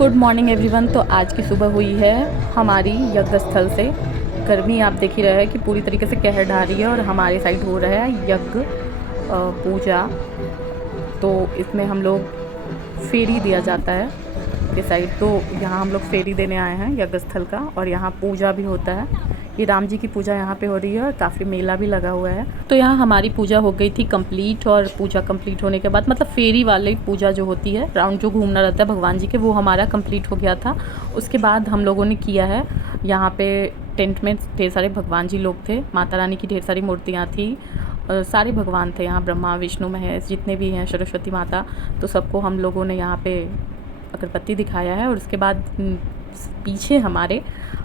Good morning everyone. तो आज की सुबह हुई है हमारी यज्ञ स्थल से। गर्मी आप देख ही रहे हैं कि पूरी तरीके से कहर ढा रही है और हमारे साइड हो रहा है यज्ञ पूजा। तो इसमें हम लोग फेरी दिया जाता है इस साइड। तो यहाँ हम लोग फेरी देने आए हैं यज्ञ स्थल का, और यहाँ पूजा भी होता है। ये राम जी की पूजा यहाँ पे हो रही है और काफ़ी मेला भी लगा हुआ है। तो यहाँ हमारी पूजा हो गई थी कंप्लीट, और पूजा कंप्लीट होने के बाद मतलब फेरी वाली पूजा जो होती है, राउंड जो घूमना रहता है भगवान जी के, वो हमारा कंप्लीट हो गया था। उसके बाद हम लोगों ने किया है यहाँ पे टेंट में ढेर सारे भगवान जी लोग थे, माता रानी की ढेर सारी मूर्तियाँ थी, सारे भगवान थे यहाँ, ब्रह्मा विष्णु महेश जितने भी हैं, सरस्वती माता। तो सबको हम लोगों ने यहाँ पे अगरबत्ती दिखाया है। और उसके बाद पीछे हमारे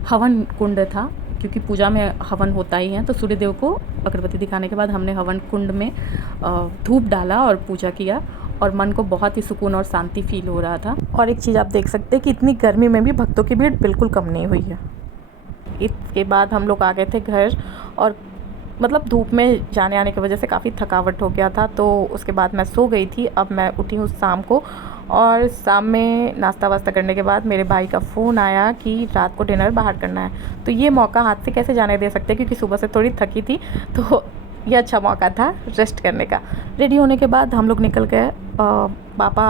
हवन कुंड था, क्योंकि पूजा में हवन होता ही है। तो सूर्यदेव को अगरबत्ती दिखाने के बाद हमने हवन कुंड में धूप डाला और पूजा किया, और मन को बहुत ही सुकून और शांति फील हो रहा था। और एक चीज़ आप देख सकते हैं कि इतनी गर्मी में भी भक्तों की भीड़ बिल्कुल कम नहीं हुई है। इसके बाद हम लोग आ गए थे घर, और मतलब धूप में जाने आने की वजह से काफ़ी थकावट हो गया था। तो उसके बाद मैं सो गई थी। अब मैं उठी हूँ शाम को, और शाम में नाश्ता वास्ता करने के बाद मेरे भाई का फ़ोन आया कि रात को डिनर बाहर करना है। तो ये मौका हाथ से कैसे जाने दे सकते, क्योंकि सुबह से थोड़ी थकी थी, तो ये अच्छा मौका था रेस्ट करने का। रेडी होने के बाद हम लोग निकल गए। पापा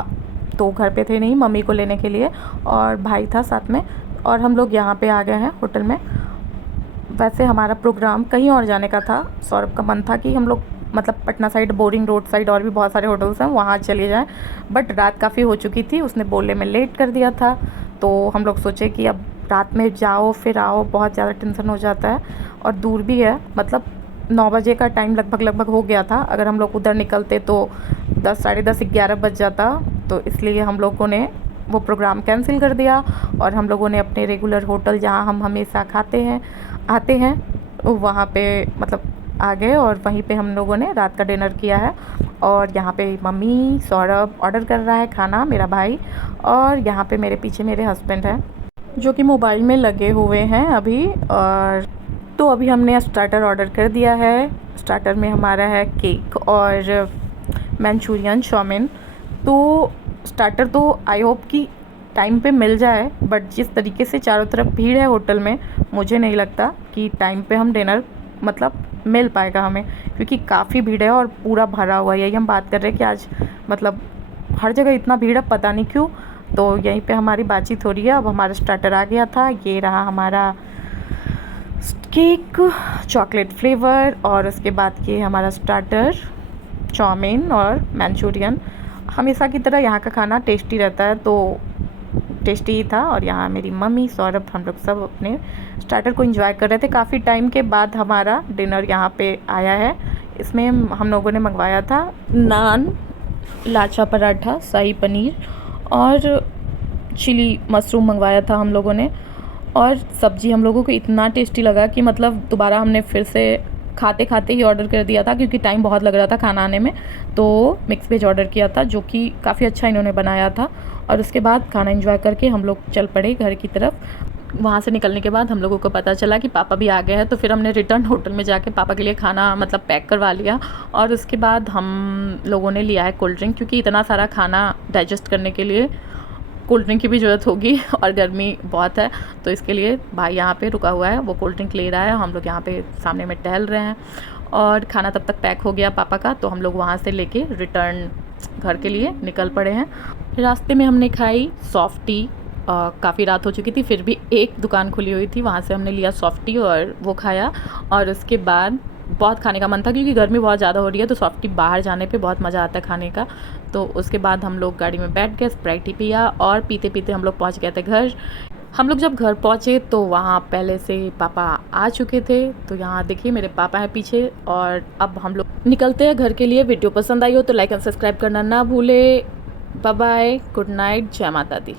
तो घर पे थे नहीं, मम्मी को लेने के लिए, और भाई था साथ में, और हम लोग यहाँ पे आ गए हैं होटल में। वैसे हमारा प्रोग्राम कहीं और जाने का था। सौरभ का मन था कि हम लोग मतलब Patna side, boring road side और भी बहुत सारे होटल्स हैं, वहाँ चले जाएं, बट रात काफ़ी हो चुकी थी, उसने बोलने में लेट कर दिया था। तो हम लोग सोचे कि अब रात में जाओ फिर आओ, बहुत ज़्यादा टेंशन हो जाता है, और दूर भी है। मतलब 9 बजे का टाइम लगभग हो गया था। अगर हम लोग उधर निकलते तो 10, साढ़े 10, 11 बज जाता। तो इसलिए हम लोगों ने वो प्रोग्राम कैंसिल कर दिया, और हम लोगों ने अपने रेगुलर होटल जहाँ हम हमेशा आते हैं वहाँ पे मतलब आ गए, और वहीं पे हम लोगों ने रात का डिनर किया है। और यहाँ पे मम्मी, सौरभ ऑर्डर कर रहा है खाना, मेरा भाई, और यहाँ पे मेरे पीछे मेरे हस्बैंड हैं जो कि मोबाइल में लगे हुए हैं अभी। और तो अभी हमने स्टार्टर ऑर्डर कर दिया है। स्टार्टर में हमारा है केक और मंचूरियन, चाउमीन। तो स्टार्टर तो आई होप कि टाइम पे मिल जाए, बट जिस तरीके से चारों तरफ भीड़ है होटल में, मुझे नहीं लगता कि टाइम पे हम डिनर मतलब मिल पाएगा हमें, क्योंकि काफ़ी भीड़ है और पूरा भरा हुआ है। यही हम बात कर रहे हैं कि आज मतलब हर जगह इतना भीड़ है, पता नहीं क्यों। तो यहीं पे हमारी बातचीत हो रही है। अब हमारा स्टार्टर आ गया था, ये रहा हमारा केक चॉकलेट फ्लेवर, और उसके बाद ये हमारा स्टार्टर चाउमीन और मंचूरियन। हमेशा की तरह यहाँ का खाना टेस्टी रहता है, तो टेस्टी ही था। और यहाँ मेरी मम्मी, सौरभ, हम लोग सब अपने स्टार्टर को एंजॉय कर रहे थे। काफ़ी टाइम के बाद हमारा डिनर यहाँ पे आया है। इसमें हम लोगों ने मंगवाया था नान, लाछा पराठा, शाही पनीर और चिली मशरूम मंगवाया था हम लोगों ने। और सब्ज़ी हम लोगों को इतना टेस्टी लगा कि मतलब दोबारा हमने फिर से खाते खाते ही ऑर्डर कर दिया था, क्योंकि टाइम बहुत लग रहा था खाना आने में। तो मिक्स वेज ऑर्डर किया था, जो कि काफ़ी अच्छा इन्होंने बनाया था। और उसके बाद खाना एंजॉय करके हम लोग चल पड़े घर की तरफ। वहाँ से निकलने के बाद हम लोगों को पता चला कि पापा भी आ गए हैं, तो फिर हमने रिटर्न होटल में जाके पापा के लिए खाना मतलब पैक करवा लिया। और उसके बाद हम लोगों ने लिया है कोल्ड ड्रिंक, क्योंकि इतना सारा खाना डाइजेस्ट करने के लिए कोल्ड ड्रिंक की भी ज़रूरत होगी, और गर्मी बहुत है। तो इसके लिए भाई यहाँ पे रुका हुआ है, वो कोल्ड ड्रिंक ले रहा है। हम लोग यहाँ पे सामने में टहल रहे हैं, और खाना तब तक पैक हो गया पापा का। तो हम लोग वहाँ से लेके रिटर्न घर के लिए निकल पड़े हैं। रास्ते में हमने खाई सॉफ्टी। काफ़ी रात हो चुकी थी, फिर भी एक दुकान खुली हुई थी, वहाँ से हमने लिया सॉफ्टी और वो खाया। और उसके बाद बहुत खाने का मन था, क्योंकि गर्मी बहुत ज़्यादा हो रही है, तो सॉफ्टी बाहर जाने पे बहुत मज़ा आता है खाने का। तो उसके बाद हम लोग गाड़ी में बैठ गए, स्प्राइट ही पिया, और पीते पीते हम लोग पहुँच गए थे घर। हम लोग जब घर पहुँचे तो वहाँ पहले से पापा आ चुके थे। तो यहाँ देखिए मेरे पापा हैं पीछे, और अब हम लोग निकलते हैं घर के लिए। वीडियो पसंद आई हो तो लाइक एंड सब्सक्राइब करना ना भूले। बाय बाय, गुड नाइट, जय माता दी।